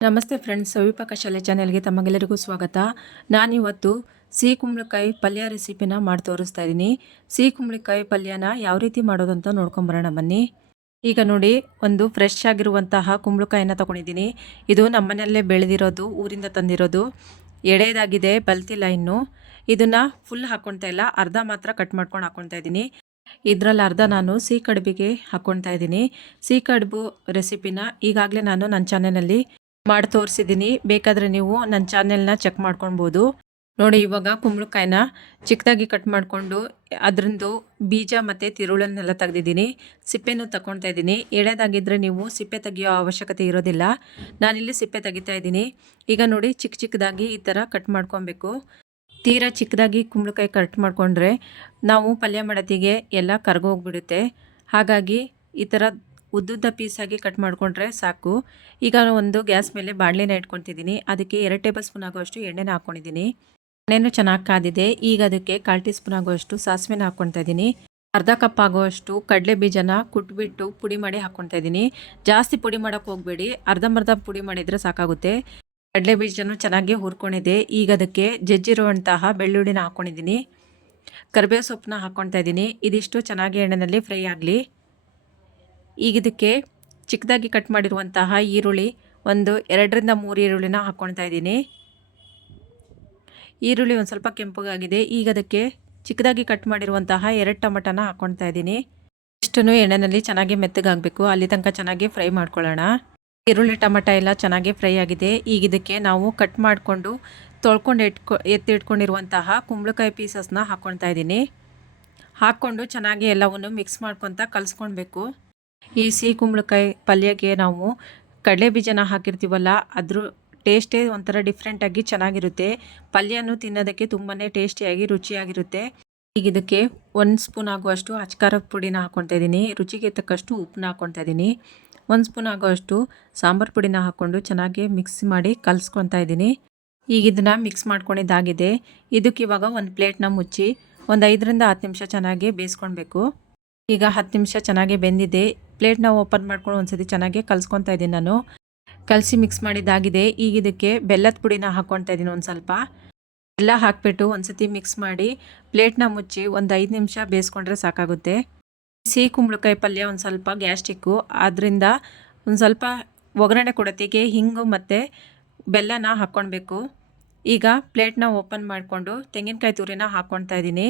ನಮಸ್ತೆ ಫ್ರೆಂಡ್ಸ್, ಸವಿಪಾಕ ಶಾಲೆ ಚಾನೆಲ್ಗೆ ತಮಗೆಲ್ಲರಿಗೂ ಸ್ವಾಗತ. ನಾನಿವತ್ತು ಸಿಹಿ ಕುಂಬಳಕಾಯಿ ಪಲ್ಯ ರೆಸಿಪಿನ ಮಾಡಿ ತೋರಿಸ್ತಾ ಇದ್ದೀನಿ. ಸಿಹಿ ಕುಂಬಳಕಾಯಿ ಪಲ್ಯನ ಯಾವ ರೀತಿ ಮಾಡೋದು ಅಂತ ನೋಡ್ಕೊಂಬರೋಣ ಬನ್ನಿ. ಈಗ ನೋಡಿ, ಒಂದು ಫ್ರೆಶ್ ಆಗಿರುವಂತಹ ಕುಂಬಳಕಾಯಿನ ತೊಗೊಂಡಿದ್ದೀನಿ. ಇದು ನಮ್ಮನೆಯಲ್ಲೇ ಬೆಳೆದಿರೋದು, ಊರಿಂದ ತಂದಿರೋದು. ಎಳೆಯದಾಗಿದೆ, ಬಲ್ತಿಲ್ಲ ಇನ್ನು. ಇದನ್ನು ಫುಲ್ ಹಾಕ್ಕೊಳ್ತಾ ಇಲ್ಲ, ಅರ್ಧ ಮಾತ್ರ ಕಟ್ ಮಾಡ್ಕೊಂಡು ಹಾಕ್ಕೊಳ್ತಾ ಇದ್ದೀನಿ. ಇದರಲ್ಲಿ ಅರ್ಧ ನಾನು ಸಿಹಿ ಕಡುಬಿಗೆ ಹಾಕ್ಕೊಳ್ತಾ ಇದ್ದೀನಿ. ಸಿಹಿ ಕಡುಬು ರೆಸಿಪಿನ ಈಗಾಗಲೇ ನಾನು ನನ್ನ ಚಾನಲಲ್ಲಿ ಮಾಡಿ ತೋರಿಸಿದ್ದೀನಿ ಬೇಕಾದರೆ ನೀವು ನನ್ನ ಚಾನೆಲ್ನ ಚೆಕ್ ಮಾಡ್ಕೊಳ್ಬೋದು. ನೋಡಿ, ಇವಾಗ ಕುಂಬಳಕಾಯಿನ ಚಿಕ್ಕದಾಗಿ ಕಟ್ ಮಾಡಿಕೊಂಡು ಅದರಿಂದ ಬೀಜ ಮತ್ತು ತಿರುಳನ್ನೆಲ್ಲ ತೆಗೆದಿದ್ದೀನಿ. ಸಿಪ್ಪೆನೂ ತಗೊಳ್ತಾ ಇದ್ದೀನಿ. ಎಳೆದಾಗಿದ್ದರೆ ನೀವು ಸಿಪ್ಪೆ ತೆಗೆಯೋ ಅವಶ್ಯಕತೆ ಇರೋದಿಲ್ಲ. ನಾನಿಲ್ಲಿ ಸಿಪ್ಪೆ ತೆಗಿತಾ ಇದ್ದೀನಿ. ಈಗ ನೋಡಿ ಚಿಕ್ಕ ಚಿಕ್ಕದಾಗಿ ಈ ಥರ ಕಟ್ ಮಾಡ್ಕೊಬೇಕು ತೀರಾ ಚಿಕ್ಕದಾಗಿ ಕುಂಬಳಕಾಯಿ ಕಟ್ ಮಾಡಿಕೊಂಡ್ರೆ ನಾವು ಪಲ್ಯ ಮಾಡತ್ತಿಗೆ ಎಲ್ಲ ಕರ್ಗೋಗ್ಬಿಡುತ್ತೆ. ಹಾಗಾಗಿ ಈ ಥರ ಉದ್ದುದ್ದ ಪೀಸಾಗಿ ಕಟ್ ಮಾಡಿಕೊಂಡ್ರೆ ಸಾಕು. ಈಗ ಒಂದು ಗ್ಯಾಸ್ ಮೇಲೆ ಬಾಣಲೆನ ಇಟ್ಕೊತಿದ್ದೀನಿ ಅದಕ್ಕೆ ಎರಡು ಟೇಬಲ್ ಸ್ಪೂನ್ ಆಗೋಷ್ಟು ಎಣ್ಣೆನ ಹಾಕ್ಕೊಂಡಿದ್ದೀನಿ ಎಣ್ಣೆನೂ ಚೆನ್ನಾಗಿ ಕಾದಿದೆ. ಈಗ ಅದಕ್ಕೆ ಕಾಲು ಟೀ ಸ್ಪೂನ್ ಆಗುವಷ್ಟು ಸಾಸಿವೆನ ಹಾಕ್ಕೊಳ್ತಾ ಇದ್ದೀನಿ. ಅರ್ಧ ಕಪ್ ಆಗೋಷ್ಟು ಕಡಲೆ ಬೀಜನ ಕುಟ್ಬಿಟ್ಟು ಪುಡಿ ಮಾಡಿ ಹಾಕ್ಕೊತಾ ಇದ್ದೀನಿ. ಜಾಸ್ತಿ ಪುಡಿ ಮಾಡೋಕ್ಕೆ ಹೋಗಬೇಡಿ. ಅರ್ಧಂಬರ್ಧ ಪುಡಿ ಮಾಡಿದರೆ ಸಾಕಾಗುತ್ತೆ. ಕಡಲೆ ಬೀಜನೂ ಚೆನ್ನಾಗಿ ಹುರ್ಕೊಂಡಿದೆ. ಈಗ ಅದಕ್ಕೆ ಜಜ್ಜಿರುವಂತಹ ಬೆಳ್ಳುಳ್ಳಿನ ಹಾಕ್ಕೊಂಡಿದ್ದೀನಿ. ಕರಿಬೇವು ಸೊಪ್ಪನ್ನ ಹಾಕ್ಕೊಳ್ತಾ ಇದ್ದೀನಿ. ಇದಿಷ್ಟು ಚೆನ್ನಾಗಿ ಎಣ್ಣೆಯಲ್ಲಿ ಫ್ರೈ ಆಗಲಿ. ಈಗ ಇದಕ್ಕೆ ಚಿಕ್ಕದಾಗಿ ಕಟ್ ಮಾಡಿರುವಂತಹ ಈರುಳ್ಳಿ ಒಂದು ಎರಡರಿಂದ ಮೂರು ಈರುಳ್ಳಿನ ಹಾಕ್ಕೊಳ್ತಾ ಇದ್ದೀನಿ. ಈರುಳ್ಳಿ ಒಂದು ಸ್ವಲ್ಪ ಕೆಂಪಗಾಗಿದೆ. ಈಗ ಅದಕ್ಕೆ ಚಿಕ್ಕದಾಗಿ ಕಟ್ ಮಾಡಿರುವಂತಹ ಎರಡು ಟೊಮಟನ ಹಾಕ್ಕೊಳ್ತಾ ಇದ್ದೀನಿ. ಇಷ್ಟನ್ನು ಎಣ್ಣೆಯಲ್ಲಿ ಚೆನ್ನಾಗಿ ಮೆತ್ತಗಾಗಬೇಕು. ಅಲ್ಲಿ ತನಕ ಚೆನ್ನಾಗಿ ಫ್ರೈ ಮಾಡ್ಕೊಳ್ಳೋಣ. ಈರುಳ್ಳಿ ಟೊಮಟ ಎಲ್ಲ ಚೆನ್ನಾಗಿ ಫ್ರೈ ಆಗಿದೆ. ಈಗ ಇದಕ್ಕೆ ನಾವು ಕಟ್ ಮಾಡಿಕೊಂಡು ತೊಳ್ಕೊಂಡು ಇಟ್ಕೊ ಎತ್ತಿಟ್ಕೊಂಡಿರುವಂತಹ ಕುಂಬಳಕಾಯಿ ಪೀಸಸ್ನ ಹಾಕ್ಕೊಳ್ತಾ ಇದ್ದೀನಿ. ಹಾಕ್ಕೊಂಡು ಚೆನ್ನಾಗಿ ಎಲ್ಲವನ್ನು ಮಿಕ್ಸ್ ಮಾಡ್ಕೊತ ಕಲಿಸ್ಕೊಳ್ಬೇಕು. ಈ ಸಿಹಿ ಕುಂಬಳಕಾಯಿ ಪಲ್ಯಕ್ಕೆ ನಾವು ಕಡಲೆ ಬೀಜನ ಹಾಕಿರ್ತೀವಲ್ಲ, ಅದ್ರ ಟೇಸ್ಟೇ ಒಂಥರ ಡಿಫ್ರೆಂಟಾಗಿ ಚೆನ್ನಾಗಿರುತ್ತೆ. ಪಲ್ಯನೂ ತಿನ್ನೋದಕ್ಕೆ ತುಂಬಾ ಟೇಸ್ಟಿಯಾಗಿ ರುಚಿಯಾಗಿರುತ್ತೆ. ಈಗ ಇದಕ್ಕೆ ಒಂದು ಸ್ಪೂನ್ ಆಗುವಷ್ಟು ಅಚ್ಕಾರದ ಪುಡಿನ ಹಾಕ್ಕೊತಾ ಇದ್ದೀನಿ. ರುಚಿಗೆ ತಕ್ಕಷ್ಟು ಉಪ್ಪನ್ನ ಹಾಕ್ಕೊತಾ ಇದ್ದೀನಿ. ಒಂದು ಸ್ಪೂನ್ ಆಗುವಷ್ಟು ಸಾಂಬಾರು ಪುಡಿನ ಹಾಕ್ಕೊಂಡು ಚೆನ್ನಾಗಿ ಮಿಕ್ಸ್ ಮಾಡಿ ಕಲಿಸ್ಕೊತಾ ಇದ್ದೀನಿ. ಈಗ ಇದನ್ನು ಮಿಕ್ಸ್ ಮಾಡ್ಕೊಂಡಿದ್ದಾಗಿದೆ. ಇದಕ್ಕೆ ಇವಾಗ ಒಂದು ಪ್ಲೇಟ್ನ ಮುಚ್ಚಿ ಒಂದು ಐದರಿಂದ ಹತ್ತು ನಿಮಿಷ ಚೆನ್ನಾಗಿ ಬೇಯಿಸ್ಕೊಳ್ಬೇಕು. ಈಗ ಹತ್ತು ನಿಮಿಷ ಚೆನ್ನಾಗಿ ಬೆಂದಿದೆ. ಪ್ಲೇಟ್ನ ಓಪನ್ ಮಾಡ್ಕೊಂಡು ಒಂದ್ಸತಿ ಚೆನ್ನಾಗಿ ಕಲ್ಸ್ಕೊತಾ ಇದ್ದೀನಿ ನಾನು. ಕಲಸಿ ಮಿಕ್ಸ್ ಮಾಡಿದ್ದಾಗಿದೆ. ಈಗ ಇದಕ್ಕೆ ಬೆಲ್ಲದ ಪುಡಿನ ಹಾಕ್ಕೊತಾ ಇದ್ದೀನಿ ಒಂದು ಸ್ವಲ್ಪ. ಎಲ್ಲ ಹಾಕಿಬಿಟ್ಟು ಒಂದ್ಸತಿ ಮಿಕ್ಸ್ ಮಾಡಿ ಪ್ಲೇಟ್ನ ಮುಚ್ಚಿ ಒಂದು ಐದು ನಿಮಿಷ ಬೇಯಿಸ್ಕೊಂಡ್ರೆ ಸಾಕಾಗುತ್ತೆ. ಸಿಹಿ ಕುಂಬಳಕಾಯಿ ಪಲ್ಯ ಒಂದು ಸ್ವಲ್ಪ ಗ್ಯಾಸ್ಟಿಕ್ಕು ಆದ್ದರಿಂದ ಒಂದು ಸ್ವಲ್ಪ ಒಗ್ಗರಣೆ ಕೊಡೋತ್ತಿಗೆ ಹಿಂಗು ಮತ್ತು ಬೆಲ್ಲನ ಹಾಕ್ಕೊಳ್ಬೇಕು. ಈಗ ಪ್ಲೇಟ್ನ ಓಪನ್ ಮಾಡಿಕೊಂಡು ತೆಂಗಿನಕಾಯಿ ತುರಿನ ಹಾಕ್ಕೊಳ್ತಾ ಇದ್ದೀನಿ.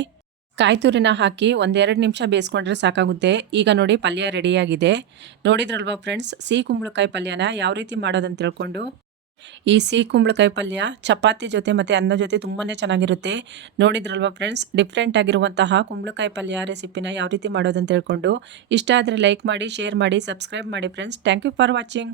ಕಾಯಿ ತುರಿನ ಹಾಕಿ ಒಂದೆರಡು ನಿಮಿಷ ಬೇಯಿಸ್ಕೊಂಡ್ರೆ ಸಾಕಾಗುತ್ತೆ. ಈಗ ನೋಡಿ ಪಲ್ಯ ರೆಡಿಯಾಗಿದೆ. ನೋಡಿದ್ರಲ್ವಾ ಫ್ರೆಂಡ್ಸ್ ಸಿಹಿ ಕುಂಬಳಕಾಯಿ ಪಲ್ಯನ ಯಾವ ರೀತಿ ಮಾಡೋದಂತ ತಿಳ್ಕೊಂಡು. ಈ ಸಿಹಿ ಕುಂಬಳಕಾಯಿ ಪಲ್ಯ ಚಪಾತಿ ಜೊತೆ ಮತ್ತು ಅನ್ನ ಜೊತೆ ತುಂಬಾ ಚೆನ್ನಾಗಿರುತ್ತೆ. ನೋಡಿದ್ರಲ್ವಾ ಫ್ರೆಂಡ್ಸ್, ಡಿಫ್ರೆಂಟ್ ಆಗಿರುವಂತಹ ಕುಂಬಳಕಾಯಿ ಪಲ್ಯ ರೆಸಿಪಿನ ಯಾವ ರೀತಿ ಮಾಡೋದಂತ ತಿಳ್ಕೊಂಡು. ಇಷ್ಟ ಆದರೆ ಲೈಕ್ ಮಾಡಿ, ಶೇರ್ ಮಾಡಿ, ಸಬ್ಸ್ಕ್ರೈಬ್ ಮಾಡಿ friends. Thank you for watching.